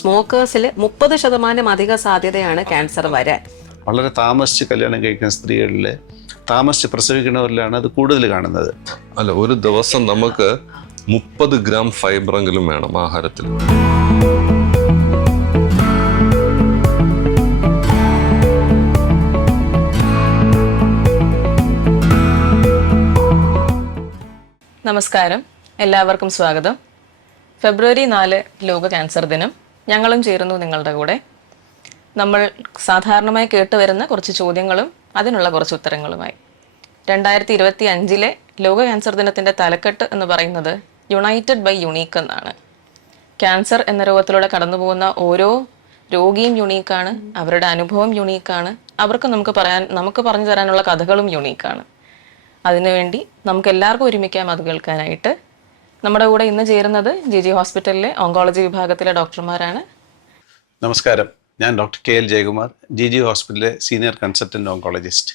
സ്മോക്കേഴ്സിൽ 30% അധിക സാധ്യതയാണ് ക്യാൻസർ വരാൻ. വളരെ താമസിച്ച് കല്യാണം കഴിക്കുന്ന സ്ത്രീകളിൽ, താമസിച്ച് പ്രസവിക്കുന്നവരിലാണ് അത് കൂടുതൽ കാണുന്നത്. അല്ല, ഒരു ദിവസം നമുക്ക് 30 ഗ്രാം ഫൈബറെങ്കിലും വേണം ആഹാരത്തിൽ. നമസ്കാരം, എല്ലാവർക്കും സ്വാഗതം. ഫെബ്രുവരി 4 ലോക ക്യാൻസർ ദിനം. ഞങ്ങളും ചേരുന്നു നിങ്ങളുടെ കൂടെ. നമ്മൾ സാധാരണമായി കേട്ടുവരുന്ന കുറച്ച് ചോദ്യങ്ങളും അതിനുള്ള കുറച്ച് ഉത്തരങ്ങളുമായി 2025 ലോക ക്യാൻസർ ദിനത്തിൻ്റെ തലക്കെട്ട് എന്ന് പറയുന്നത് യുണൈറ്റഡ് ബൈ യുണീക്ക് എന്നാണ്. ക്യാൻസർ എന്ന രോഗത്തിലൂടെ കടന്നു പോകുന്ന ഓരോ രോഗിയും യുണീക്കാണ്, അവരുടെ അനുഭവം യുണീക്കാണ്, അവർക്ക് നമുക്ക് പറഞ്ഞു തരാനുള്ള കഥകളും യുണീക്കാണ്. അതിനുവേണ്ടി നമുക്ക് എല്ലാവർക്കും ഒരുമിക്കാം അത് കേൾക്കാനായിട്ട്. നമ്മുടെ കൂടെ ഇന്ന് ചേരുന്നത് GG ഹോസ്പിറ്റലിലെ ഓങ്കോളജി വിഭാഗത്തിലെ ഡോക്ടർമാരാണ്. നമസ്കാരം, ഞാൻ ഡോക്ടർ KL ജയകുമാർ, GG ഹോസ്പിറ്റലിലെ സീനിയർ കൺസൾട്ടന്റ് ഓങ്കോളജിസ്റ്റ്.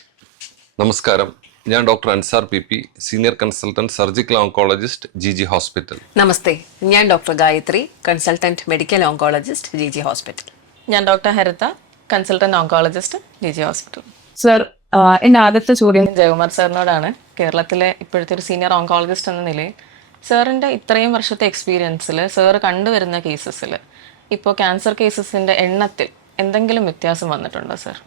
നമസ്കാരം, ഞാൻ doctor Ansar PP, senior consultant surgical oncologist, GG hospital. നമസ്തേ, ഞാൻ doctor Gayathri, consultant medical oncologist, GG hospital. ഞാൻ doctor Haritha, consultant oncologist, GG hospital. Sir, എൻ്റെ ആദ്യത്തെ ചോദ്യം ജയകുമാർ സാറിനോടാണ്. കേരളത്തിലെ ഇപ്പോഴത്തെ ഒരു സീനിയർ ഓങ്കോളജിസ്റ്റ് എന്ന നിലയിൽ സാറിൻ്റെ ഇത്രയും വർഷത്തെ എക്സ്പീരിയൻസിൽ സാറ് കണ്ടുവരുന്ന കേസസിൽ ഇപ്പോൾ ക്യാൻസർ കേസസിൻ്റെ എണ്ണത്തിൽ എന്തെങ്കിലും വ്യത്യാസം വന്നിട്ടുണ്ടോ സാർ?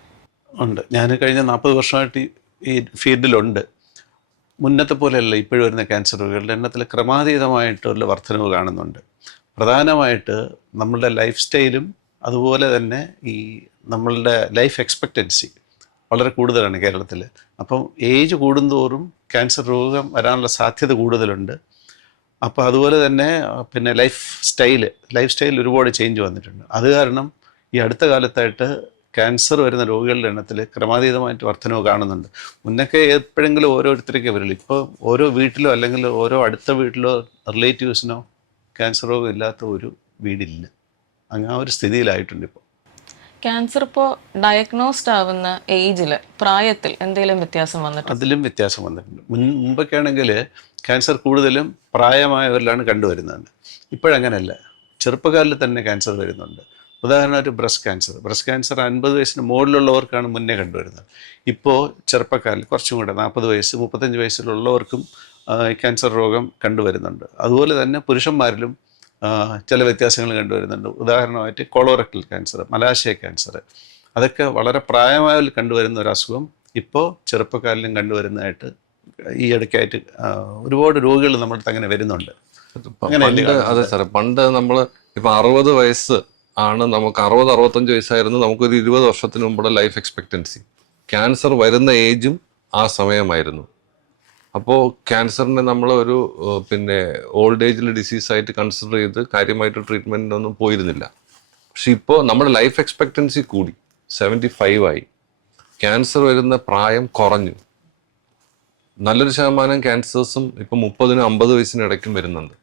ഉണ്ട്. ഞാൻ കഴിഞ്ഞ 40 വർഷമായിട്ട് ഈ ഫീൽഡിലുണ്ട്. മുന്നത്തെ പോലെയല്ല ഇപ്പോഴും വരുന്ന ക്യാൻസർ രോഗികളുടെ എണ്ണത്തിൽ ക്രമാതീതമായിട്ടുള്ള വർധനവ് കാണുന്നുണ്ട്. പ്രധാനമായിട്ട് നമ്മളുടെ ലൈഫ് സ്റ്റൈലും അതുപോലെ തന്നെ ഈ നമ്മളുടെ ലൈഫ് എക്സ്പെക്റ്റൻസി വളരെ കൂടുതലാണ് കേരളത്തിൽ. അപ്പം ഏജ് കൂടുന്തോറും ക്യാൻസർ രോഗം വരാനുള്ള സാധ്യത കൂടുതലുണ്ട്. അപ്പോൾ അതുപോലെ തന്നെ പിന്നെ ലൈഫ് സ്റ്റൈൽ ഒരുപാട് ചേഞ്ച് വന്നിട്ടുണ്ട്. അത് കാരണം ഈ അടുത്ത കാലത്തായിട്ട് ക്യാൻസർ വരുന്ന രോഗികളുടെ എണ്ണത്തിൽ ക്രമാതീതമായിട്ട് വർധനവ് കാണുന്നുണ്ട്. മുന്നൊക്കെ എപ്പോഴെങ്കിലും ഓരോരുത്തരൊക്കെ വരുള്ളൂ. ഇപ്പോൾ ഓരോ വീട്ടിലോ അല്ലെങ്കിൽ ഓരോ അടുത്ത വീട്ടിലോ റിലേറ്റീവ്സിനോ ക്യാൻസർ രോഗം ഇല്ലാത്ത ഒരു വീടില്ല. അങ്ങനെ ആ ഒരു സ്ഥിതിയിലായിട്ടുണ്ട് ഇപ്പോൾ. ക്യാൻസർ ഇപ്പോൾ ഡയഗ്നോസ്ഡ് ആവുന്ന ഏജിൽ, പ്രായത്തിൽ എന്തെങ്കിലും വ്യത്യാസം വന്നിട്ടുണ്ട്? അതിലും വ്യത്യാസം വന്നിട്ടുണ്ട്. മുമ്പൊക്കെ ആണെങ്കിൽ ക്യാൻസർ കൂടുതലും പ്രായമായവരിലാണ് കണ്ടുവരുന്നത്. ഇപ്പോഴങ്ങനെയല്ല, ചെറുപ്പക്കാരിൽ തന്നെ ക്യാൻസർ വരുന്നുണ്ട്. ഉദാഹരണമായിട്ട് ബ്രസ്റ്റ് ക്യാൻസർ 50 വയസ്സിന് മുകളിലുള്ളവർക്കാണ് മുന്നേ കണ്ടുവരുന്നത്. ഇപ്പോൾ ചെറുപ്പക്കാരിൽ കുറച്ചും കൂടെ 40 വയസ്സ് 35 വയസ്സിലുള്ളവർക്കും ക്യാൻസർ രോഗം കണ്ടുവരുന്നുണ്ട്. അതുപോലെ തന്നെ പുരുഷന്മാരിലും ചില വ്യത്യാസങ്ങൾ കണ്ടുവരുന്നുണ്ട്. ഉദാഹരണമായിട്ട് കൊളോറക്ടൽ ക്യാൻസർ, മലാശയ ക്യാൻസർ, അതൊക്കെ വളരെ പ്രായമായവരിൽ കണ്ടുവരുന്ന ഒരു അസുഖം ഇപ്പോൾ ചെറുപ്പക്കാരിലും കണ്ടുവരുന്നതായിട്ട് ഈ ഇടയ്ക്കായിട്ട് ഒരുപാട് രോഗികൾ നമ്മുടെ അടുത്ത് അങ്ങനെ വരുന്നുണ്ട്. അതെ സാറേ, പണ്ട് നമ്മൾ ഇപ്പം 60 വയസ്സ് ആണ്, നമുക്ക് 60-65 വയസ്സായിരുന്നു നമുക്കൊരു 20 വർഷത്തിന് മുമ്പുള്ള ലൈഫ് എക്സ്പെക്റ്റൻസി. ക്യാൻസർ വരുന്ന ഏജും ആ സമയമായിരുന്നു. അപ്പോൾ ക്യാൻസറിനെ നമ്മൾ ഒരു ഓൾഡ് ഏജിൽ ഡിസീസായിട്ട് കൺസിഡർ ചെയ്ത് കാര്യമായിട്ട് ട്രീറ്റ്മെൻറ്റിനൊന്നും പോയിരുന്നില്ല. പക്ഷെ ഇപ്പോൾ നമ്മുടെ ലൈഫ് എക്സ്പെക്റ്റൻസി കൂടി, 75 ആയി. ക്യാൻസർ വരുന്ന പ്രായം കുറഞ്ഞു. നല്ലൊരു ശതമാനം ക്യാൻസേഴ്സും ഇപ്പം 30-50 വയസ്സിനിടയ്ക്കും വരുന്നുണ്ട്.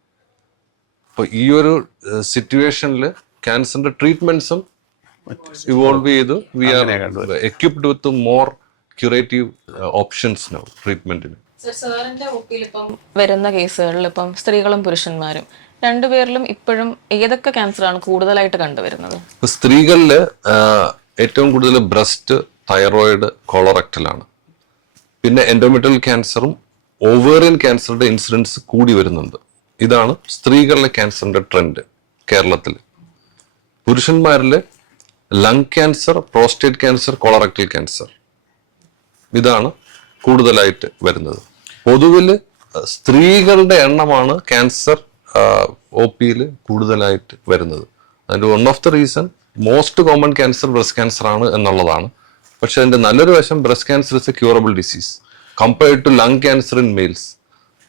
അപ്പോൾ ഈ ഒരു സിറ്റുവേഷനിൽ ക്യാൻസറിൻ്റെ ട്രീറ്റ്മെൻറ്റ്സും ഇവോൾവ് ചെയ്തു. We are equipped with more curative options now ട്രീറ്റ്മെൻറ്റിന്. സാറിന്റെ ഒപ്പിയിൽ ഇപ്പം വരുന്ന കേസുകളിൽ ഇപ്പം സ്ത്രീകളും പുരുഷന്മാരും രണ്ടുപേരിലും ഇപ്പോഴും ഏതൊക്കെ ക്യാൻസറാണ് കൂടുതലായിട്ട് കണ്ടുവരുന്നത്? സ്ത്രീകളിൽ ഏറ്റവും കൂടുതൽ ബ്രസ്റ്റ്, തൈറോയിഡ്, കൊളോറക്ടലാണ്. പിന്നെ എൻഡോമെട്രിയൽ ക്യാൻസറും ഓവേറിയൻ ക്യാൻസറുടെ ഇൻസിഡൻസ് കൂടി വരുന്നുണ്ട്. ഇതാണ് സ്ത്രീകളിലെ ക്യാൻസറിന്റെ ട്രെൻഡ് കേരളത്തിൽ. പുരുഷന്മാരിൽ lung cancer, prostate cancer, colorectal cancer, ഇതാണ് കൂടുതലായിട്ട് വരുന്നത്. പൊതുവിൽ സ്ത്രീകളുടെ എണ്ണമാണ് ക്യാൻസർ OPയിൽ കൂടുതലായിട്ട് വരുന്നത്. അതിൻ്റെ one of the reason most common cancer breast cancer ആണ് എന്നുള്ളതാണ്. പക്ഷെ അതിൻ്റെ നല്ലൊരു വശം, breast cancer is a curable disease compared to lung cancer in males.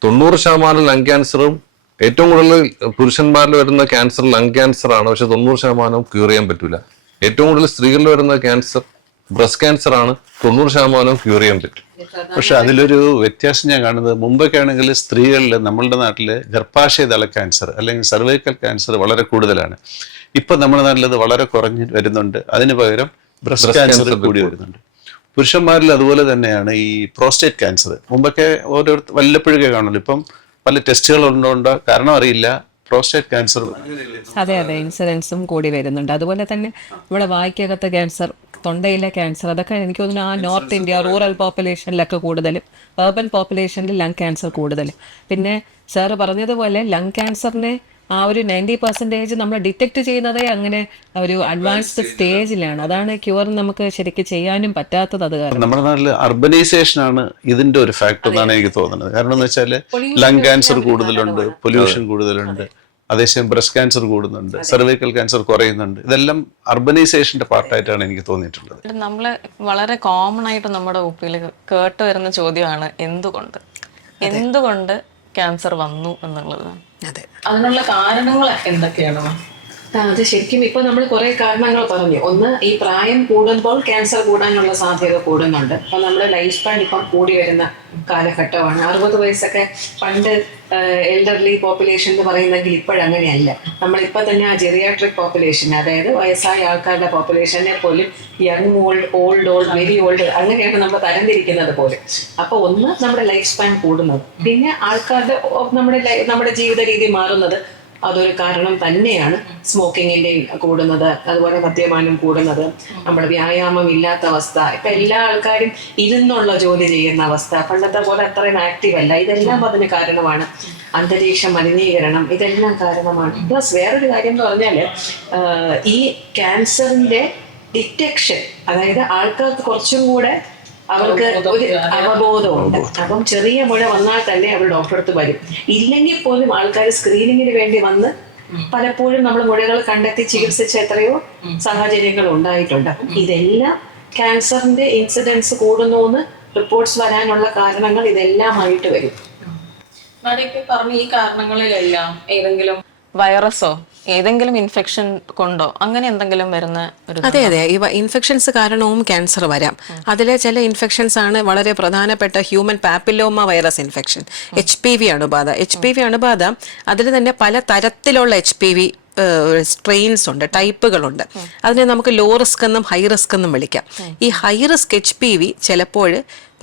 90% lung ക്യാൻസറും ഏറ്റവും കൂടുതൽ പുരുഷന്മാരിൽ വരുന്ന ക്യാൻസർ ലങ് ക്യാൻസർ ആണ്. പക്ഷെ 90% ക്യൂർ ചെയ്യാൻ പറ്റില്ല. ഏറ്റവും കൂടുതൽ സ്ത്രീകളിൽ വരുന്ന ക്യാൻസർ ബ്രസ്റ്റ് ക്യാൻസർ ആണ്, 90% ക്യൂർ ചെയ്യാൻ പറ്റും. പക്ഷെ അതിലൊരു വ്യത്യാസം ഞാൻ കാണുന്നത്, മുമ്പൊക്കെ ആണെങ്കിൽ സ്ത്രീകളിൽ നമ്മളുടെ നാട്ടിൽ ഗർഭാശയതല ക്യാൻസർ അല്ലെങ്കിൽ സർവൈക്കൽ ക്യാൻസർ വളരെ കൂടുതലാണ്. ഇപ്പം നമ്മുടെ നാട്ടിൽ അത് വളരെ കുറഞ്ഞ് വരുന്നുണ്ട്. അതിന് പകരം ബ്രസ്റ്റ് ക്യാൻസർ കൂടി വരുന്നുണ്ട്. പുരുഷന്മാരിൽ അതുപോലെ തന്നെയാണ് ഈ പ്രോസ്റ്റേറ്റ് ക്യാൻസർ. മുമ്പൊക്കെ ഓരോരുത്തർ വല്ലപ്പോഴൊക്കെ കാണുള്ളൂ. ഇപ്പം പല ടെസ്റ്റുകൾ ഉണ്ടോണ്ടോ കാരണം അറിയില്ല, പ്രോസ്റ്റേറ്റ് ക്യാൻസർ. അതെ അതെ, ഇൻസിഡൻസും കൂടി വരുന്നുണ്ട്. അതുപോലെ തന്നെ ഇവിടെ വായ്ക്കകത്ത് ക്യാൻസർ, തൊണ്ടയിലെ ക്യാൻസർ, അതൊക്കെ എനിക്ക് തോന്നുന്നു ആ നോർത്ത് ഇന്ത്യ റൂറൽ പോപ്പുലേഷനിലൊക്കെ കൂടുതലും, urban പോപ്പുലേഷനിൽ ലങ് ക്യാൻസർ കൂടുതലും. പിന്നെ സാറ് പറഞ്ഞതുപോലെ ലങ് ക്യാൻസറിനെ ആ ഒരു 90% നമ്മൾ ഡിറ്റക്ട് ചെയ്യുന്നതേ അങ്ങനെ ഒരു അഡ്വാൻസ്ഡ് സ്റ്റേജിലാണ്. അതാണ് ക്യൂർ നമുക്ക് ശരിക്കും ചെയ്യാനും പറ്റാത്തത്. അത് കാരണം നമ്മുടെ നാട്ടിൽ അർബനൈസേഷൻ ആണ് ഇതിന്റെ ഒരു ഫാക്ടർ എന്നാണ് എനിക്ക് തോന്നുന്നത്. കാരണം എന്ന് വെച്ചാൽ ലങ് ക്യാൻസർ കൂടുതലുണ്ട്, പൊല്യൂഷൻ കൂടുതലുണ്ട്, അതേസമയം ബ്രസ്റ്റ് ക്യാൻസർ കൂടുന്നുണ്ട്, സെർവൈക്കൽ ക്യാൻസർ കുറയുന്നുണ്ട്. ഇതെല്ലാം അർബനൈസേഷന്റെ പാർട്ടായിട്ടാണ് എനിക്ക് തോന്നിയിട്ടുള്ളത്. നമ്മൾ വളരെ കോമൺ ആയിട്ട് നമ്മുടെ ഒപ്പിയിൽ കേട്ട് വരുന്ന ചോദ്യമാണ് എന്തുകൊണ്ട് ക്യാൻസർ വന്നു എന്നുള്ളത്. അതെ, അതിനുള്ള കാരണങ്ങൾ എന്തൊക്കെയാണ്? അത് ശരിക്കും ഇപ്പൊ നമ്മൾ കുറെ കാരണങ്ങൾ പറഞ്ഞു. ഒന്ന്, ഈ പ്രായം കൂടുമ്പോൾ ക്യാൻസർ കൂടാനുള്ള സാധ്യത കൂടുന്നുണ്ട്. അപ്പൊ നമ്മുടെ ലൈഫ് സ്പാൻ ഇപ്പം കൂടി വരുന്ന കാലഘട്ടമാണ്. 60 വയസ്സൊക്കെ പണ്ട് എൽഡർലി പോപ്പുലേഷൻ എന്ന് പറയുന്നെങ്കിൽ ഇപ്പോഴങ്ങനെയല്ല. നമ്മളിപ്പോൾ തന്നെ ആ ജെറിയാട്രിക് പോപ്പുലേഷൻ, അതായത് വയസ്സായ ആൾക്കാരുടെ പോപ്പുലേഷനെ പോലും യങ് ഓൾഡ് വെരി ഓൾഡ് അങ്ങനെയാണ് നമ്മൾ തരംതിരിക്കുന്നത് പോലും. അപ്പോൾ ഒന്ന്, നമ്മുടെ ലൈഫ് സ്പാൻ കൂടുന്നത്. പിന്നെ ആൾക്കാരുടെ നമ്മുടെ ജീവിത രീതി മാറുന്നത് അതൊരു കാരണം തന്നെയാണ്. സ്മോക്കിങ്ങിൻ്റെയും കൂടുന്നത്, അതുപോലെ മദ്യപാനം കൂടുന്നത്, നമ്മുടെ വ്യായാമം ഇല്ലാത്ത അവസ്ഥ, ഇപ്പം എല്ലാ ആൾക്കാരും ഇരുന്നുള്ള ജോലി ചെയ്യുന്ന അവസ്ഥ, പണ്ടത്തെ പോലെ അത്രയും ആക്റ്റീവ് അല്ല. ഇതെല്ലാം അതിന് കാരണമാണ്. അന്തരീക്ഷ മലിനീകരണം, ഇതെല്ലാം കാരണമാണ്. പ്ലസ് വേറൊരു കാര്യം എന്ന് പറഞ്ഞാൽ ഈ ക്യാൻസറിൻ്റെ ഡിറ്റക്ഷൻ, അതായത് ആൾക്കാർക്ക് കുറച്ചും കൂടെ അവർക്ക് ഒരു അവബോധമുണ്ട്. അപ്പം ചെറിയ മുഴ വന്നാൽ തന്നെ അവർ ഡോക്ടറെ അടുത്ത് വരും. ഇല്ലെങ്കിൽ പോലും ആൾക്കാർ സ്ക്രീനിങ്ങിന് വേണ്ടി വന്ന് പലപ്പോഴും നമ്മൾ മുഴകൾ കണ്ടെത്തി ചികിത്സിച്ച എത്രയോ സാഹചര്യങ്ങൾ ഉണ്ടായിട്ടുണ്ട്. ഇതെല്ലാം ക്യാൻസറിന്റെ ഇൻസിഡൻസ് കൂടുന്നു എന്ന് റിപ്പോർട്ട്സ് വരാനുള്ള കാരണങ്ങൾ ഇതെല്ലാമായിട്ട് വരും. പറഞ്ഞ ഈ കാരണങ്ങളിലെല്ലാം ഏതെങ്കിലും വൈറസോ ഏതെങ്കിലും ഇൻഫെക്ഷൻ കൊണ്ടോ അങ്ങനെ എന്തെങ്കിലും വരുന്ന ഒരു? അതെ, ഈ ഇൻഫെക്ഷൻസ് കാരണവും ക്യാൻസർ വരാം. അതിലെ ചില ഇൻഫെക്ഷൻസ് ആണ് വളരെ പ്രധാനപ്പെട്ട human papilloma virus infection, HPV അണുബാധ. HPV അണുബാധ അതിൽ തന്നെ പല തരത്തിലുള്ള HPV സ്ട്രെയിൻസ് ഉണ്ട്, ടൈപ്പുകളുണ്ട്. അതിനെ നമുക്ക് ലോ റിസ്ക് എന്നും ഹൈ റിസ്ക് എന്നും വിളിക്കാം. ഈ ഹൈ റിസ്ക് HPV ചിലപ്പോൾ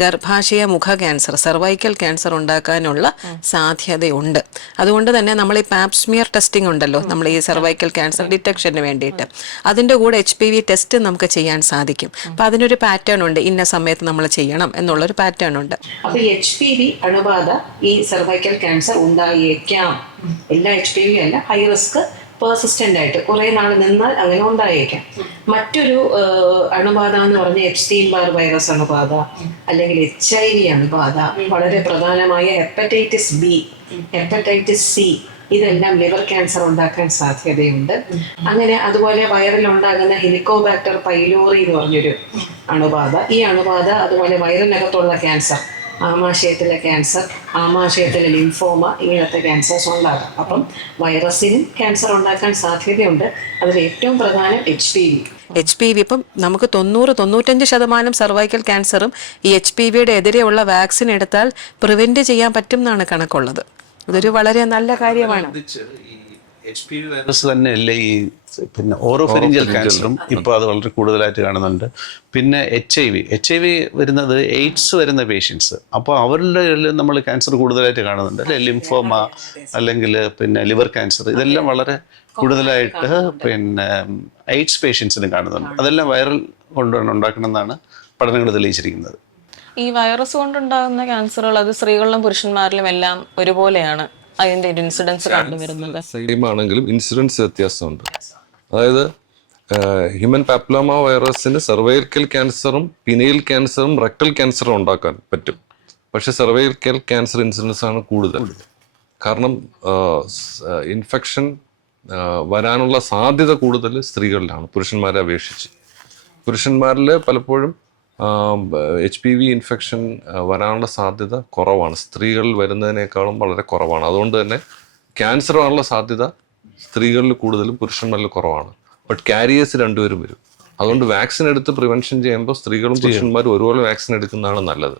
ഗർഭാശയ മുഖ ക്യാൻസർ, സെർവൈക്കൽ ക്യാൻസർ ഉണ്ടാക്കാനുള്ള സാധ്യതയുണ്ട്. അതുകൊണ്ട് തന്നെ നമ്മൾ ഈ പാപ്സ്മിയർ ടെസ്റ്റിംഗ് ഉണ്ടല്ലോ, നമ്മൾ ഈ സെർവൈക്കൽ ക്യാൻസർ ഡിറ്റക്ഷന് വേണ്ടിയിട്ട്, അതിൻ്റെ കൂടെ HPV ടെസ്റ്റ് നമുക്ക് ചെയ്യാൻ സാധിക്കും. അപ്പം അതിനൊരു പാറ്റേൺ ഉണ്ട്, ഇന്ന സമയത്ത് നമ്മൾ ചെയ്യണം എന്നുള്ളൊരു പാറ്റേൺ ഉണ്ട്. അപ്പോൾ ഈ HPV അണുബാധ ഈ സെർവൈക്കൽ ക്യാൻസർ ഉണ്ടായേക്കാം. എല്ലാ HPV അല്ല, ഹൈ റിസ്ക് പെർസിസ്റ്റന്റ് ആയിട്ട് കുറെ നാൾ നിന്നാൽ അങ്ങനെ ഉണ്ടായേക്കാം. മറ്റൊരു അണുബാധ എന്ന് പറഞ്ഞ എപ്സ്റ്റീൻ ബാർ വൈറസ് അണുബാധ, അല്ലെങ്കിൽ HIV അണുബാധ, വളരെ പ്രധാനമായ ഹെപ്പറ്റൈറ്റിസ് B, ഹെപ്പറ്റൈറ്റിസ് C, ഇതെല്ലാം ലിവർ ക്യാൻസർ ഉണ്ടാക്കാൻ സാധ്യതയുണ്ട്. അങ്ങനെ അതുപോലെ വയറിൽ ഉണ്ടാകുന്ന ഹെലിക്കോബാക്ടർ പൈലോറി എന്ന് പറഞ്ഞൊരു അണുബാധ, ഈ അണുബാധ അതുപോലെ വയറിനകത്തുള്ള ക്യാൻസർ, ആമാശയത്തിലെ ക്യാൻസർ, ആമാശയത്തിലെ ലിംഫോമ, ഇങ്ങനത്തെ ക്യാൻസേഴ്സ് ഉണ്ടാകാം. അപ്പം വൈറസിനും ക്യാൻസർ ഉണ്ടാക്കാൻ സാധ്യതയുണ്ട്. അതിൽ ഏറ്റവും പ്രധാനം HPV ഇപ്പം നമുക്ക് 90-95% സർവൈക്കൽ ക്യാൻസറും ഈ HPVയുടെ എതിരെയുള്ള വാക്സിൻ എടുത്താൽ പ്രിവെന്റ് ചെയ്യാൻ പറ്റും എന്നാണ് കണക്കുള്ളത്. ഇതൊരു വളരെ നല്ല കാര്യമാണ്. HPV വൈറസ് തന്നെയല്ലേ ഈ പിന്നെ ഓറോഫെരിഞ്ചൽ ക്യാൻസറും ഇപ്പോൾ അത് വളരെ കൂടുതലായിട്ട് കാണുന്നുണ്ട്. പിന്നെ HIV വരുന്നത് എയ്ഡ്സ് വരുന്ന പേഷ്യൻസ്. അപ്പോൾ അവരുടെ നമ്മൾ ക്യാൻസർ കൂടുതലായിട്ട് കാണുന്നുണ്ട് അല്ലെ, ലിംഫോമ അല്ലെങ്കിൽ പിന്നെ ലിവർ ക്യാൻസർ, ഇതെല്ലാം വളരെ കൂടുതലായിട്ട് പിന്നെ എയ്ഡ്സ് പേഷ്യൻസിനും കാണുന്നുണ്ട്. അതെല്ലാം വൈറൽ കൊണ്ടാണ് ഉണ്ടാക്കണമെന്നാണ് പഠനങ്ങൾ തെളിയിച്ചിരിക്കുന്നത്. ഈ വൈറസ് കൊണ്ടുണ്ടാകുന്ന ക്യാൻസറുകൾ അത് സ്ത്രീകളിലും പുരുഷന്മാരിലും എല്ലാം ഒരുപോലെയാണ് അതിന്റെ ഇൻസിഡൻസ് കണ്ടുവരുന്നത്. സെയിം ആണെങ്കിലും ഇൻസിഡൻസ് വ്യത്യാസമുണ്ട്. അതായത് ഹ്യൂമൻ പാപ്പിലോമ വൈറസിന് സെർവൈക്കൽ ക്യാൻസറും പിനൈൽ ക്യാൻസറും റെക്ടൽ ക്യാൻസറും ഉണ്ടാക്കാൻ പറ്റും. പക്ഷെ സെർവൈക്കൽ ക്യാൻസർ ഇൻസിഡൻസ് ആണ് കൂടുതൽ. കാരണം ഇൻഫെക്ഷൻ വരാനുള്ള സാധ്യത കൂടുതൽ സ്ത്രീകളിലാണ് പുരുഷന്മാരെ അപേക്ഷിച്ച്. പുരുഷന്മാരിൽ പലപ്പോഴും HPV ഇൻഫെക്ഷൻ വരാനുള്ള സാധ്യത കുറവാണ്, സ്ത്രീകളിൽ വരുന്നതിനേക്കാളും വളരെ കുറവാണ്. അതുകൊണ്ട് തന്നെ ക്യാൻസർ വരാനുള്ള സാധ്യത സ്ത്രീകളിൽ കൂടുതലും പുരുഷന്മാരിൽ കുറവാണ്. ബട്ട് ക്യാരിയേഴ്സ് രണ്ടുപേരും വരും. അതുകൊണ്ട് വാക്സിൻ എടുത്ത് പ്രിവെൻഷൻ ചെയ്യുമ്പോൾ സ്ത്രീകളും പുരുഷന്മാരും ഒരുപോലെ വാക്സിൻ എടുക്കുന്നതാണ് നല്ലത്.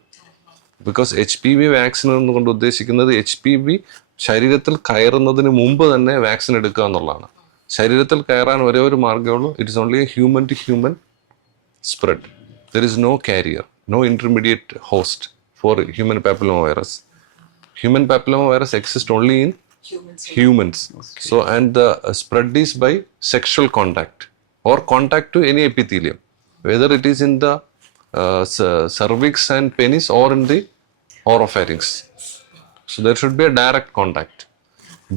ബിക്കോസ് HPV വാക്സിൻ എന്നുകൊണ്ട് ഉദ്ദേശിക്കുന്നത് HPV ശരീരത്തിൽ കയറുന്നതിന് മുമ്പ് തന്നെ വാക്സിൻ എടുക്കുക എന്നുള്ളതാണ്. ശരീരത്തിൽ കയറാൻ ഒരേ ഒരു മാർഗ്ഗമുള്ളൂ, it's only a human to human spread. There is no carrier, no intermediate host for human papilloma virus. Human papilloma virus exists only in humans. So, and the spread is by sexual contact or contact to any epithelium, whether it is in the cervix and penis or in the oropharynx. So there should be a direct contact.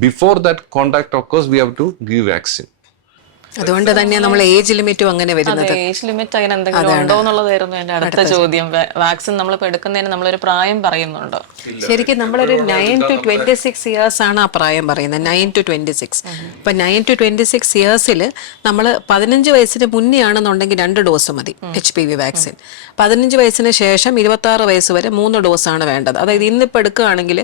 Before that contact occurs, we have to give vaccine. അതുകൊണ്ട് തന്നെ നമ്മൾ age ലിമിറ്റും അങ്ങനെ വരുന്നത്. Age limit അങ്ങനെ എന്തെങ്കിലും ഉണ്ടോ എന്നുള്ളതായിരുന്നു എന്റെ അടുത്ത ചോദ്യം. വാക്സിൻ നമ്മളിപ്പോൾ എടുക്കുന്നതിന് നമ്മളൊരു പ്രായം പറയുന്നുണ്ടോ? ശരിക്കും നമ്മളൊരു 9 to 26 ഇയേഴ്സ് ആണ് ആ പ്രായം പറയുന്നത്. 9 to 26. ഇപ്പം 9 to 26 ഇയേഴ്സിൽ നമ്മൾ 15 വയസ്സിന് മുന്നേ ആണെന്നുണ്ടെങ്കിൽ 2 ഡോസ് മതി HPV വാക്സിൻ. 15 വയസ്സിന് ശേഷം 26 വയസ്സ് വരെ 3 ഡോസാണ് വേണ്ടത്. അതായത് ഇന്നിപ്പോൾ എടുക്കുകയാണെങ്കിൽ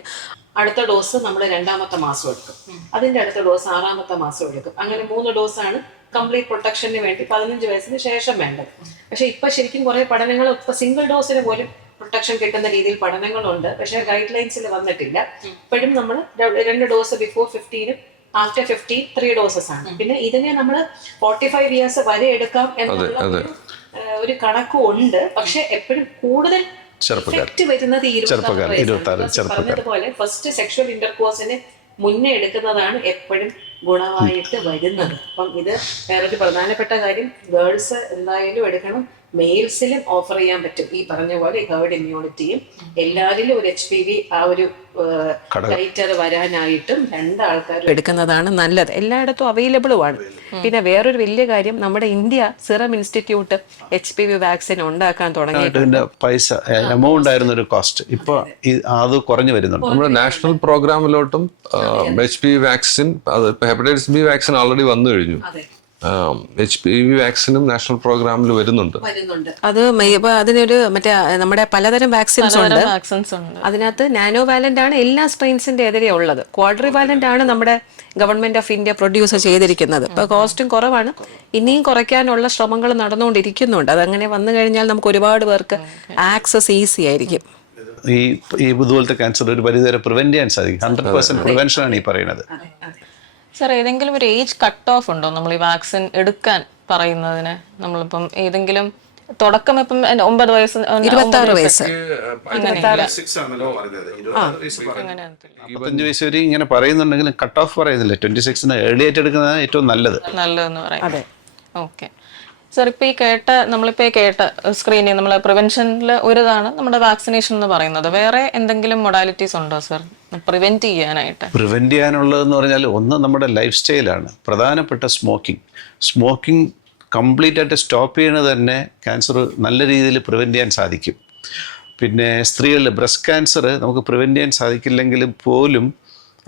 അടുത്ത ഡോസ് നമ്മൾ 2ാമത്തെ മാസം എടുക്കും, അതിന്റെ അടുത്ത ഡോസ് 6ാമത്തെ മാസം എടുക്കും. അങ്ങനെ 3 ഡോസാണ് കംപ്ലീറ്റ് പ്രൊട്ടക്ഷന് വേണ്ടി 15 വയസ്സിന് ശേഷം വേണ്ടത്. പക്ഷെ ഇപ്പൊ ശരിക്കും കുറെ പഠനങ്ങൾ ഇപ്പൊ സിംഗിൾ ഡോസിന് പോലും പ്രൊട്ടക്ഷൻ കിട്ടുന്ന രീതിയിൽ പഠനങ്ങളുണ്ട്. പക്ഷെ ഗൈഡ് ലൈൻസിൽ വന്നിട്ടില്ല. ഇപ്പോഴും നമ്മൾ 2 ഡോസ് ബിഫോർ 15 ആഫ്റ്റർ 15 3 ഡോസസ് ആണ്. പിന്നെ ഇതിനെ നമ്മൾ 45 ഇയേഴ്സ് വരെ എടുക്കാം എന്നുള്ള ഒരു കണക്കും ഉണ്ട്. പക്ഷെ എപ്പോഴും കൂടുതൽ എഫക്റ്റ് വരുന്നത് 26 പറഞ്ഞതുപോലെ ഫസ്റ്റ് സെക്ഷൽ ഇന്റർകോഴ്സിന് മുന്നേ എടുക്കുന്നതാണ് എപ്പോഴും ഗുണമായിട്ട് വരുന്നത്. അപ്പം ഇത് വേറൊരു പ്രധാനപ്പെട്ട കാര്യം, ഗേൾസ് എന്തായാലും എടുക്കണം. മെയിൽസിലും ഓഫർ ചെയ്യാൻ പറ്റും. ഈ പറഞ്ഞ പോലെ ഹേർഡ് ഇമ്മ്യൂണിറ്റിയും എല്ലാവരിലും ഒരു HPV ആ ഒരു ടൈറ്റർ വരാനായിട്ടും 2 ആൾക്കാരും എടുക്കുന്നതാണ് നല്ലത്. എല്ലായിടത്തും അവൈലബിളുമാണ്. പിന്നെ വേറൊരു വലിയ കാര്യം, നമ്മുടെ India serum institute HPV vaccine ഉണ്ടാക്കാൻ തുടങ്ങിയിട്ടുണ്ട്. പൈസ എമൗണ്ട് ആയിരുന്ന ഒരു കോസ്റ്റ് ഇപ്പോൾ അത് കുറഞ്ഞു വരുന്നുണ്ട്. നമ്മുടെ നാഷണൽ പ്രോഗ്രാമിലോട്ടും HPV vaccine, hepatitis B vaccine already വന്നു കഴിഞ്ഞു. HPV വാക്സിനും നാഷണൽ പ്രോഗ്രാമിൽ വരുന്നുണ്ട്. അത് അതിനൊരു മറ്റേ നമ്മുടെ പലതരം വാക്സിൻസ് ഉണ്ട്. അതിനകത്ത് നാനോ വാലന്റ് ആണ് എല്ലാ സ്ട്രെയിൻസിന്റെ എതിരെ ഉള്ളത്. ക്വാഡ്രി വാലന്റ് ആണ് നമ്മുടെ ഗവൺമെന്റ് ഓഫ് ഇന്ത്യ പ്രൊഡ്യൂസ് ചെയ്തിരിക്കുന്നത്. ഇപ്പൊ കോസ്റ്റും കുറവാണ്. ഇനിയും കുറയ്ക്കാനുള്ള ശ്രമങ്ങൾ നടന്നുകൊണ്ടിരിക്കുന്നുണ്ട്. അതങ്ങനെ വന്നു കഴിഞ്ഞാൽ നമുക്ക് ഒരുപാട് പേർക്ക് ആക്സസ് ഈസി ആയിരിക്കും. ഈ ഇതുപോലത്തെ ക്യാൻസർ ഒരു പരിധിവരെ പ്രിവെന്റ് ചെയ്യാൻ സാധിക്കും. 100% പ്രിവെൻഷൻ ആണ് ഈ പറയുന്നത്. സാർ, ഏതെങ്കിലും ഒരു ഏജ് കട്ട് ഓഫ് ഉണ്ടോ നമ്മൾ ഈ വാക്സിൻ എടുക്കാൻ പറയുന്നതിന്? നമ്മളിപ്പം ഏതെങ്കിലും തുടക്കം ഇപ്പം 9 വയസ്സ് 26 വയസ്സ് 25 വയസ്സ് വരെ ഇങ്ങനെ പറയുന്നുണ്ടെങ്കിലും കട്ട് ഓഫ് പറയുന്നില്ല. 26 ഏർലി ആയിട്ട് എടുക്കുന്നതാണ് ഏറ്റവും നല്ലതെന്ന് പറയാം. ഓക്കെ സാർ, നമ്മളിപ്പോൾ ഈ കേട്ട സ്ക്രീനിങ് നമ്മൾ പ്രിവെൻഷനിൽ ഒരിതാണ് നമ്മുടെ വാക്സിനേഷൻ എന്ന് പറയുന്നത്. വേറെ എന്തെങ്കിലും മൊഡാലിറ്റീസ് ഉണ്ടോ സാർ പ്രിവെന്റ് ചെയ്യാനായിട്ട്? പ്രിവെന്റ് ചെയ്യാനുള്ളതെന്ന് പറഞ്ഞാൽ ഒന്ന് നമ്മുടെ ലൈഫ് സ്റ്റൈലാണ്. പ്രധാനപ്പെട്ട സ്മോക്കിംഗ് കംപ്ലീറ്റ് ആയിട്ട് സ്റ്റോപ്പ് ചെയ്യുന്നത് തന്നെ ക്യാൻസർ നല്ല രീതിയിൽ പ്രിവെന്റ് ചെയ്യാൻ സാധിക്കും. പിന്നെ സ്ത്രീകളിൽ ബ്രസ്റ്റ് ക്യാൻസർ നമുക്ക് പ്രിവെന്റ് ചെയ്യാൻ സാധിക്കില്ലെങ്കിലും പോലും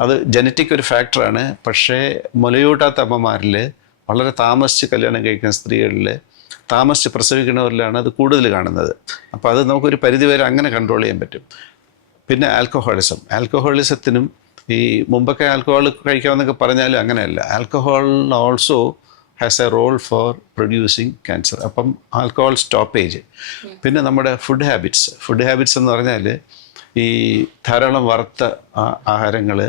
അത് ജനറ്റിക് ഒരു ഫാക്ടറാണ്. പക്ഷേ മുലയൂട്ടാത്ത അമ്മമാരിൽ, വളരെ താമസിച്ച് കല്യാണം കഴിക്കുന്ന സ്ത്രീകളിൽ, താമസിച്ച് പ്രസവിക്കുന്നവരിലാണ് അത് കൂടുതൽ കാണുന്നത്. അപ്പോൾ അത് നമുക്കൊരു പരിധിവരെ അങ്ങനെ കൺട്രോൾ ചെയ്യാൻ പറ്റും. പിന്നെ ആൽക്കഹോളിസത്തിനും ഈ മുമ്പൊക്കെ ആൽക്കഹോൾ കഴിക്കാമെന്നൊക്കെ പറഞ്ഞാലും അങ്ങനെയല്ല. Alcohol also has a role for producing cancer. അപ്പം ആൽക്കഹോൾ സ്റ്റോപ്പേജ്. പിന്നെ നമ്മുടെ ഫുഡ് ഹാബിറ്റ്സ് എന്ന് പറഞ്ഞാൽ ഈ ധാരാളം വറുത്ത ആഹാരങ്ങൾ,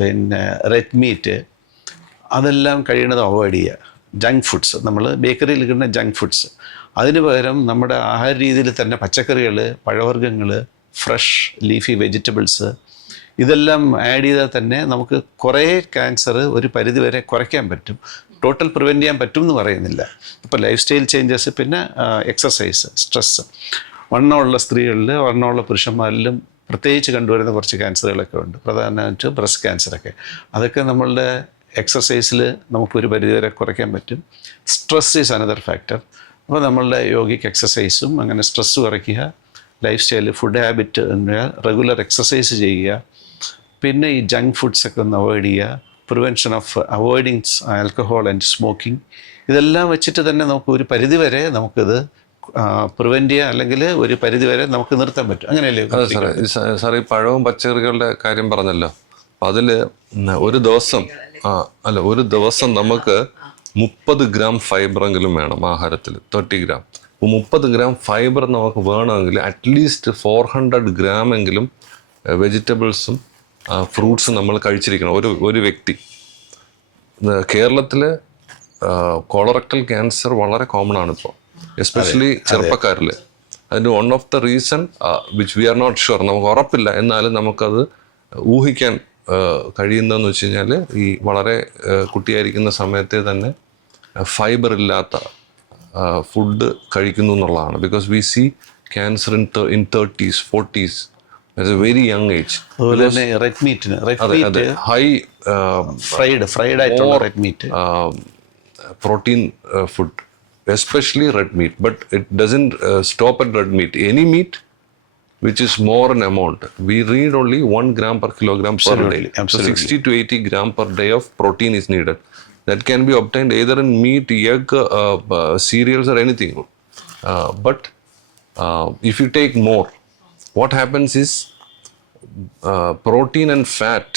പിന്നെ റെഡ് മീറ്റ്, അതെല്ലാം കഴിയുന്നത് അവോയ്ഡ് ചെയ്യുക. ജങ്ക് ഫുഡ്സ്, നമ്മൾ ബേക്കറിയിൽ കിട്ടുന്ന ജങ്ക് ഫുഡ്സ്, അതിന് പകരം നമ്മുടെ ആഹാര രീതിയിൽ തന്നെ പച്ചക്കറികൾ, പഴവർഗ്ഗങ്ങൾ, ഫ്രഷ് ലീഫി വെജിറ്റബിൾസ്, ഇതെല്ലാം ആഡ് ചെയ്താൽ തന്നെ നമുക്ക് കുറേ ക്യാൻസർ ഒരു പരിധിവരെ കുറയ്ക്കാൻ പറ്റും. ടോട്ടൽ പ്രിവെൻറ്റ് ചെയ്യാൻ പറ്റും എന്ന് പറയുന്നില്ല. ഇപ്പോൾ ലൈഫ് സ്റ്റൈൽ ചേഞ്ചസ്, പിന്നെ എക്സസൈസ്, സ്ട്രെസ്സ്, വണ്ണമുള്ള സ്ത്രീകളിൽ, വണ്ണമുള്ള പുരുഷന്മാരിലും പ്രത്യേകിച്ച് കണ്ടുവരുന്ന കുറച്ച് ക്യാൻസറുകളൊക്കെ ഉണ്ട്. പ്രധാനമായിട്ട് ബ്രസ്റ്റ് ക്യാൻസറൊക്കെ. അതൊക്കെ നമ്മളുടെ എക്സസൈസിൽ നമുക്കൊരു പരിധിവരെ കുറയ്ക്കാൻ പറ്റും. Stress is another factor. അപ്പോൾ നമ്മളുടെ യോഗിക് എക്സസൈസും അങ്ങനെ സ്ട്രെസ് കുറയ്ക്കുക, life style, food habit, regular exercise ചെയ്യുക, പിന്നെ ഈ ജങ്ക് ഫുഡ്സൊക്കെ ഒന്ന് അവോയ്ഡ് ചെയ്യുക, prevention of avoiding alcohol and smoking, ഇതെല്ലാം വെച്ചിട്ട് തന്നെ നമുക്ക് ഒരു പരിധിവരെ നമുക്കിത് പ്രിവെൻറ്റ് ചെയ്യാം, അല്ലെങ്കിൽ ഒരു പരിധിവരെ നമുക്ക് നിർത്താൻ പറ്റും. അങ്ങനെയല്ലേ? അതെ സാർ, ഈ പഴവും പച്ചക്കറികളുടെ കാര്യം പറഞ്ഞല്ലോ. അതിൽ ഒരു ദിവസം നമുക്ക് 30 ഗ്രാം ഫൈബറെങ്കിലും വേണം ആഹാരത്തിൽ. 30 ഗ്രാം. അപ്പോൾ 30 ഗ്രാം ഫൈബർ നമുക്ക് വേണമെങ്കിൽ അറ്റ്ലീസ്റ്റ് 400 ഗ്രാം എങ്കിലും വെജിറ്റബിൾസും ഫ്രൂട്ട്സും നമ്മൾ കഴിച്ചിരിക്കണം ഒരു വ്യക്തി. കേരളത്തിൽ കോളറക്ടൽ ക്യാൻസർ വളരെ കോമൺ ആണ് ഇപ്പോൾ, എസ്പെഷ്യലി ചെറുപ്പക്കാരിൽ. അതിന് one of the reason which we are not sure, നമുക്ക് ഉറപ്പില്ല, എന്നാലും നമുക്കത് ഊഹിക്കാൻ കഴിയുന്നതെന്ന് വെച്ച് കഴിഞ്ഞാൽ ഈ വളരെ കുട്ടിയായിരിക്കുന്ന സമയത്തെ തന്നെ ഫൈബർ ഇല്ലാത്ത ഫുഡ് കഴിക്കുന്നു എന്നുള്ളതാണ്. Because we C cancer in 30s 40s at A very young age. അതുപോലെ തന്നെ റെഡ് മീറ്റ് ഹൈ ഫ്രൈഡ് ആയിട്ടുള്ള red meat protein food, especially red meat. But it doesn't stop at red meat. Any meat which is more in amount, we need only 1 gram per kilogram per day. So 60 to 80 gram per day of protein is needed. That can be obtained either in meat, egg, cereals or anything. But if you take more, what happens is protein and fat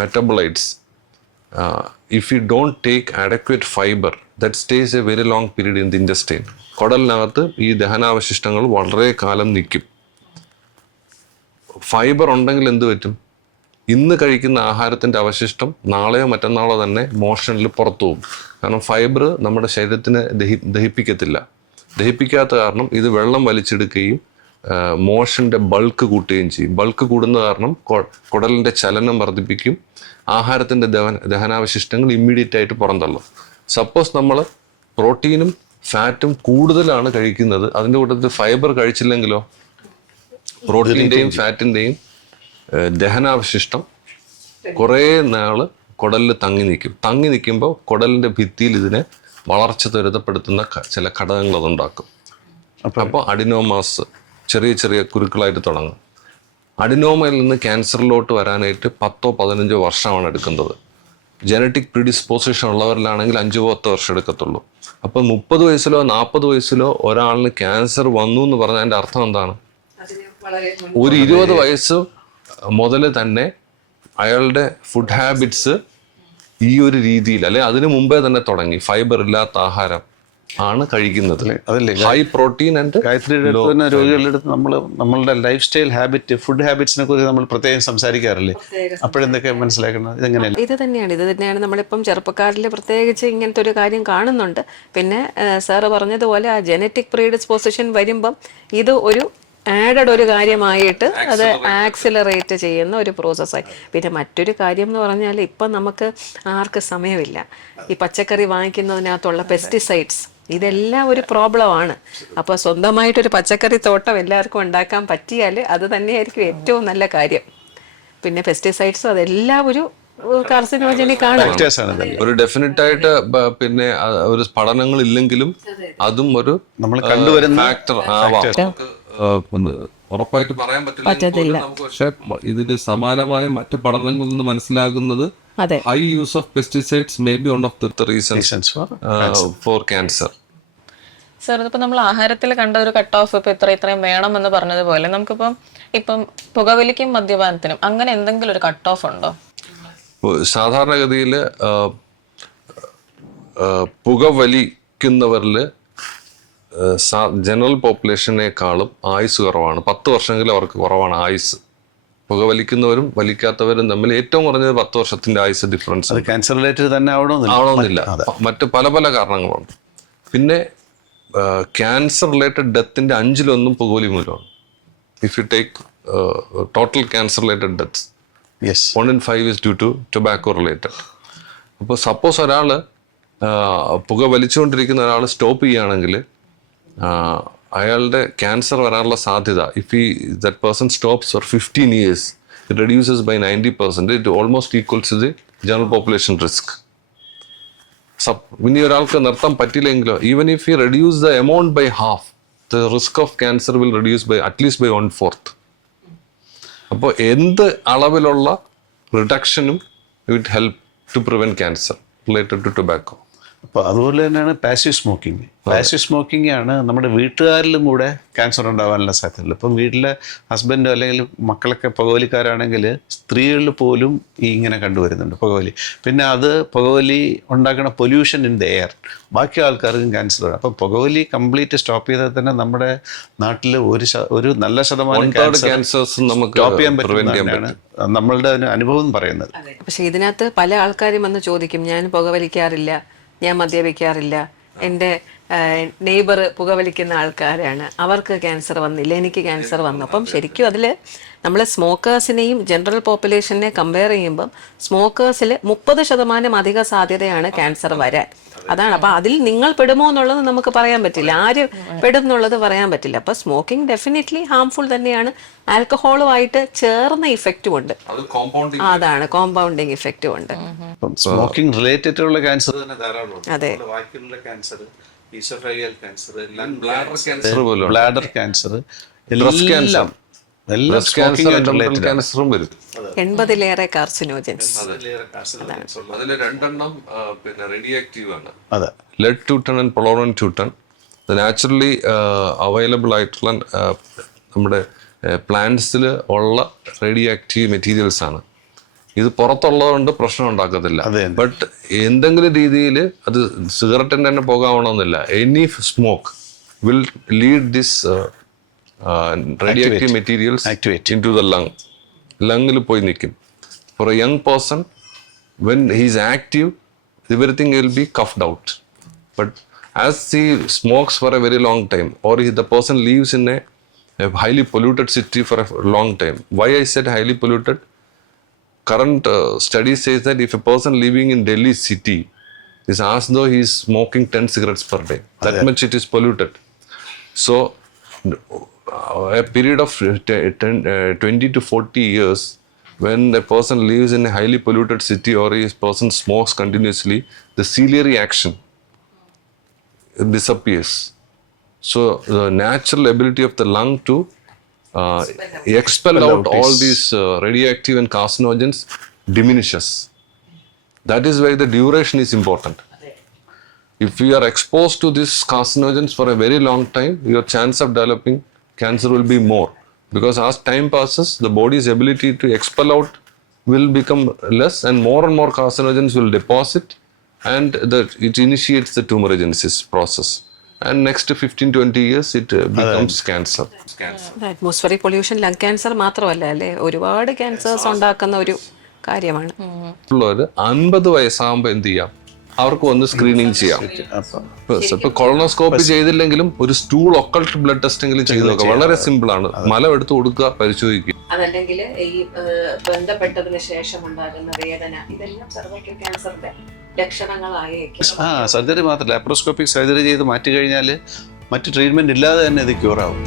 metabolites, if you don't take adequate fiber, that stays a very long period in the intestine. കുടലിനകത്ത് ഈ ദഹനാവശിഷ്ടങ്ങൾ വളരെ കാലം നിൽക്കും. Fibre ഉണ്ടെങ്കിൽ എന്ത് പറ്റും? ഇന്ന് കഴിക്കുന്ന ആഹാരത്തിൻ്റെ അവശിഷ്ടം നാളെയോ മറ്റന്നാളോ തന്നെ മോഷനിൽ പുറത്തു പോകും. കാരണം ഫൈബർ നമ്മുടെ ശരീരത്തിന് ദഹിപ്പിക്കത്തില്ല. ദഹിപ്പിക്കാത്ത കാരണം ഇത് വെള്ളം വലിച്ചെടുക്കുകയും മോഷൻ്റെ ബൾക്ക് കൂട്ടുകയും ചെയ്യും. ബൾക്ക് കൂടുന്ന കാരണം കുടലിൻ്റെ ചലനം വർദ്ധിപ്പിക്കും. ആഹാരത്തിൻ്റെ ദഹനാവശിഷ്ടങ്ങൾ ഇമ്മീഡിയറ്റ് ആയിട്ട് പുറന്തള്ളും. സപ്പോസ് നമ്മൾ പ്രോട്ടീനും ഫാറ്റും കൂടുതലാണ് കഴിക്കുന്നത്, അതിൻ്റെ കൂട്ടത്തിൽ ഫൈബർ കഴിച്ചില്ലെങ്കിലോ പ്രോട്ടീൻ്റെയും ഫാറ്റിൻ്റെയും ദഹനാവശിഷ്ടം കുറേ നാൾ കുടലിൽ തങ്ങി നിൽക്കുമ്പോൾ കുടലിൻ്റെ ഭിത്തിയിൽ ഇതിനെ വളർച്ച ത്വരിതപ്പെടുത്തുന്ന ചില ഘടകങ്ങൾ അതുണ്ടാക്കും. അപ്പോൾ അഡിനോമാസ് ചെറിയ ചെറിയ കുരുക്കളായിട്ട് തുടങ്ങും. അഡിനോമയിൽ നിന്ന് ക്യാൻസറിലോട്ട് വരാനായിട്ട് 10-15 വർഷമാണ് എടുക്കുന്നത്. ജനറ്റിക് പ്രിഡിസ്പോസിഷൻ ഉള്ളവരിലാണെങ്കിൽ 5-10 വർഷം എടുക്കത്തുള്ളൂ. അപ്പോൾ 30 വയസ്സിലോ 40 വയസ്സിലോ ഒരാളിന് ക്യാൻസർ വന്നു എന്ന് പറഞ്ഞാൽ അതിൻ്റെ അർത്ഥം എന്താണ്? ഒരു 20 വയസ്സ് മുതൽ തന്നെ അയാളുടെ ഫുഡ് ഹാബിറ്റ്സ് ഈ ഒരു രീതിയിൽ, അല്ലെ അതിനു മുമ്പേ തന്നെ തുടങ്ങി ഫൈബർ ഇല്ലാത്ത ആഹാരം ആണ് കഴിക്കുന്നത്. അതല്ലേ ഹൈ പ്രോട്ടീൻ ആൻഡ് ഗായത്രിയുടെ അടുത്ത് തന്നെ രോഗികളുടെ അടുത്ത് നമ്മളുടെ ലൈഫ് സ്റ്റൈൽ ഹാബിറ്റ്, ഫുഡ് ഹാബിറ്റ്സിനെ കുറിച്ച് നമ്മൾ പ്രത്യേകം സംസാരിക്കാറില്ലേ? അപ്പോഴെന്തൊക്കെ മനസ്സിലാക്കണം? ഇതെങ്ങനെയല്ല? ഇത് തന്നെയാണ് നമ്മളിപ്പം ചെറുപ്പക്കാരിൽ പ്രത്യേകിച്ച് ഇങ്ങനത്തെ ഒരു കാര്യം കാണുന്നുണ്ട്. പിന്നെ സാറ് പറഞ്ഞതുപോലെ ആ ജനറ്റിക് പ്രീഡിസ്പോസിഷൻ വരുമ്പം ഇത് ഒരു ആഡഡ് ഒരു കാര്യമായിട്ട് അത് ആക്സിലറേറ്റ് ചെയ്യുന്ന ഒരു പ്രോസസ്സായി. പിന്നെ മറ്റൊരു കാര്യം എന്ന് പറഞ്ഞാൽ ഇപ്പം നമുക്ക് ആർക്ക് സമയമില്ല. ഈ പച്ചക്കറി വാങ്ങിക്കുന്നതിനകത്തുള്ള പെസ്റ്റിസൈഡ്സ് ഇതെല്ലാം ഒരു പ്രോബ്ലമാണ്. അപ്പോൾ സ്വന്തമായിട്ടൊരു പച്ചക്കറി തോട്ടം എല്ലാവർക്കും ഉണ്ടാക്കാൻ പറ്റിയാൽ അത് തന്നെയായിരിക്കും ഏറ്റവും നല്ല കാര്യം. പിന്നെ പെസ്റ്റിസൈഡ്സും അതെല്ലാം ഒരു കാർസിനോജനിക് ആണ്. ഒരു ഡെഫിനറ്റ് ആയിട്ട് പിന്നെ ഒരു പഠനങ്ങൾ ഇല്ലെങ്കിലും അതും ഒരു നമ്മൾ കണ്ടുവരുന്ന ഫാക്ടർ ആവാം. ഉറപ്പായിട്ട് പറയാൻ പറ്റില്ല. പക്ഷെ ഇതിന് സമാനമായ മറ്റ് പഠനങ്ങളിൽ നിന്ന് മനസ്സിലാകുന്നത് high use of pesticides may be one of the reasons for cancer. Sir, ഇതിപ്പോൾ നമ്മൾ ആഹാരത്തിൽ കണ്ട ഒരു കട്ട് ഓഫ് ഇപ്പോൾ ഇത്രയും വേണമെന്ന് പറഞ്ഞതുപോലെ ഇപ്പം പുകവലിക്കും മദ്യപാനത്തിനും അങ്ങനെ എന്തെങ്കിലും ഒരു കട്ട് ഓഫ് ഉണ്ടോ? സാധാരണഗതിയിൽ പുകവലിക്കുന്നവരിൽ ജനറൽ പോപ്പുലേഷനേക്കാളും ആയുസ് കുറവാണ്. 10 വർഷമെങ്കിലും അവർക്ക് കുറവാണ് ആയുസ്. പുകവലിക്കുന്നവരും വലിക്കാത്തവരും തമ്മിൽ ഏറ്റവും കുറഞ്ഞത് 10 വർഷത്തിന്റെ ആയുസ് ഡിഫറൻസ്. ക്യാൻസർ റിലേറ്റഡ് തന്നെ ആവണമെന്നില്ല, മറ്റ് പല പല കാരണങ്ങളുണ്ട്. പിന്നെ ക്യാൻസർ റിലേറ്റഡ് ഡെത്തിന്റെ 5-1 പുകവലി മൂലമാണ്. If you take total cancer related deaths 1 in 5 is due to tobacco related. അപ്പോൾ സപ്പോസ് ഒരാൾ പുക വലിച്ചുകൊണ്ടിരിക്കുന്ന ഒരാൾ സ്റ്റോപ്പ് ചെയ്യുകയാണെങ്കിൽ അയാളുടെ ക്യാൻസർ വരാനുള്ള സാധ്യത, if that person stops for 15 years, it reduces by 90%. It almost equals to the general population risk. ഇനി ഒരാൾക്ക് നിർത്താൻ പറ്റില്ലെങ്കിലോ, even if you reduce the amount by half, the risk of cancer will reduce by at least by 1/4. അപ്പോൾ എന്ത് അളവിലുള്ള റിഡക്ഷനും it help to prevent cancer related to tobacco. അപ്പോൾ അതുപോലെ തന്നെയാണ് പാസീവ് സ്മോക്കിംഗ്. പാസീവ് സ്മോക്കിംഗ് ആണ് നമ്മുടെ വീട്ടുകാരിലും കൂടെ ക്യാൻസർ ഉണ്ടാകാനുള്ള സാധ്യതയുള്ളൂ. ഇപ്പം വീട്ടിലെ ഹസ്ബൻഡോ അല്ലെങ്കിൽ മക്കളൊക്കെ പുകവലിക്കാരാണെങ്കിൽ സ്ത്രീകളിൽ പോലും ഇങ്ങനെ കണ്ടുവരുന്നുണ്ട് പുകവലി. പിന്നെ അത് പുകവലി ഉണ്ടാക്കുന്ന പൊല്യൂഷൻ ഇൻ ദ എയർ, ബാക്കി ആൾക്കാർക്കും ക്യാൻസർ വരും. അപ്പം പുകവലി കംപ്ലീറ്റ് സ്റ്റോപ്പ് ചെയ്താൽ തന്നെ നമ്മുടെ നാട്ടിൽ ഒരു നല്ല ശതമാനം ക്യാൻസേഴ്സ് നമുക്ക് സ്റ്റോപ്പ് ചെയ്യാൻ പറ്റുന്നതാണ് നമ്മളുടെ അനുഭവം പറയുന്നത്. പക്ഷെ ഇതിനകത്ത് പല ആൾക്കാരും വന്ന് ചോദിക്കും, ഞാൻ പുകവലിക്കാറില്ല, ഞാൻ മദ്യപിക്കാറില്ല, എൻ്റെ നെയ്ബർ പുകവലിക്കുന്ന ആൾക്കാരാണ്, അവർക്ക് ക്യാൻസർ വന്നില്ല, എനിക്ക് ക്യാൻസർ വന്നു. അപ്പം ശരിക്കും അതിൽ നമ്മൾ സ്മോക്കേഴ്സിനെയും ജനറൽ പോപ്പുലേഷനെ കമ്പയർ ചെയ്യുമ്പം സ്മോക്കേഴ്സിൽ 30% അധിക സാധ്യതയാണ് ക്യാൻസർ വരാൻ. അതാണ്. അപ്പം അതിൽ നിങ്ങൾ പെടുമോ എന്നുള്ളത് നമുക്ക് പറയാൻ പറ്റില്ല, ആര് പെടും എന്നുള്ളത് പറയാൻ പറ്റില്ല. അപ്പം സ്മോക്കിംഗ് ഡെഫിനറ്റ്ലി ഹാംഫുൾ തന്നെയാണ്. ആൽക്കഹോളുമായിട്ട് ചേർന്ന ഇഫക്റ്റും ഉണ്ട്, അതാണ് കോമ്പൗണ്ടിങ് ഇഫക്റ്റും ഉണ്ട്. സ്മോക്കിംഗ് റിലേറ്റഡ് ഉള്ള ക്യാൻസർ തന്നെ ധാരാളം ഉണ്ട്. അതെ. വായ്ക്കുള്ള cancer, oesophageal cancer, bladder cancer, breast cancer, എല്ലാം സ്മോക്കിംഗ് റിലേറ്റഡ്. ക്യാൻസറും വരും. 80-ലേറെ കാർസിനോജൻസ്. അതിൽ 2 പിന്നെ റേഡിയോ ആക്റ്റീവ് ആണ്. അതെ. Lead two ten and polonium two ten naturally available ആയിട്ടുള്ള നമ്മുടെ പ്ലാന്റ്സിൽ ഉള്ള റേഡിയോ ആക്റ്റീവ് മെറ്റീരിയൽസ് ആണ്. ഇത് പുറത്തുള്ളതുകൊണ്ട് പ്രശ്നം ഉണ്ടാക്കത്തില്ല. ബട്ട് എന്തെങ്കിലും രീതിയിൽ അത് സിഗരറ്റിന് തന്നെ പോകാവണമെന്നില്ല. Any smoke will lead this radio active materials in to the lung. ലങ്ങിൽ പോയി നിൽക്കും. For a young person when he's active everything will be cuffed out. But as he smokes for a very long time, or the person lives in a highly polluted city for a long time. Why I said highly polluted? Current study says that if a person living in Delhi city is as though he is smoking 10 cigarettes per day, that much it is polluted. So a period of 20 to 40 years, when a person lives in a highly polluted city or a person smokes continuously, the ciliary action disappears. So the natural ability of the lung to expel out all these radioactive and carcinogens diminishes. That is why the duration is important. If you are exposed to these carcinogens for a very long time, your chance of developing cancer will be more. Because as time passes, the body's ability to expel out will become less, and more carcinogens will deposit, and it initiates the tumorigenesis process. And next 15-20 years, it becomes cancer. Atmospheric pollution lung cancer മാത്രമല്ല അല്ലേ, ഒരുപാട് cancers ഉണ്ടാക്കുന്ന ഒരു കാര്യമാണ്. ഉള്ളവർ 50 വയസ്സാകുമ്പോൾ എന്ത് ചെയ്യാം? അവർക്ക് ഒന്ന് സ്ക്രീനിങ് ചെയ്യാം. ഇപ്പൊ കൊളോണോസ്കോപ്പി ചെയ്തില്ലെങ്കിലും ഒരു സ്റ്റൂൾ ഒക്കൾട്ട് ബ്ലഡ് ടെസ്റ്റ് എങ്കിലും ചെയ്ത് നോക്കുക. വളരെ സിമ്പിൾ ആണ്. മലം എടുത്ത് കൊടുക്കുക, പരിശോധിക്കുക. അതല്ലെങ്കിൽ ഈ ബന്ധപ്പെട്ടതിന് ശേഷം ഉണ്ടാകുന്ന വേദന, ഇതെല്ലാം സർവൈക്കൽ ക്യാൻസറിന്റെ ലക്ഷണങ്ങളായേക്കും. സർജറി മാത്രമല്ല, ലാപ്രോസ്കോപ്പിക് സർജറി ചെയ്ത് മാറ്റി കഴിഞ്ഞാൽ മറ്റ് ട്രീറ്റ്മെന്റ് ഇല്ലാതെ തന്നെ ഇത് ക്യൂർ ആവും.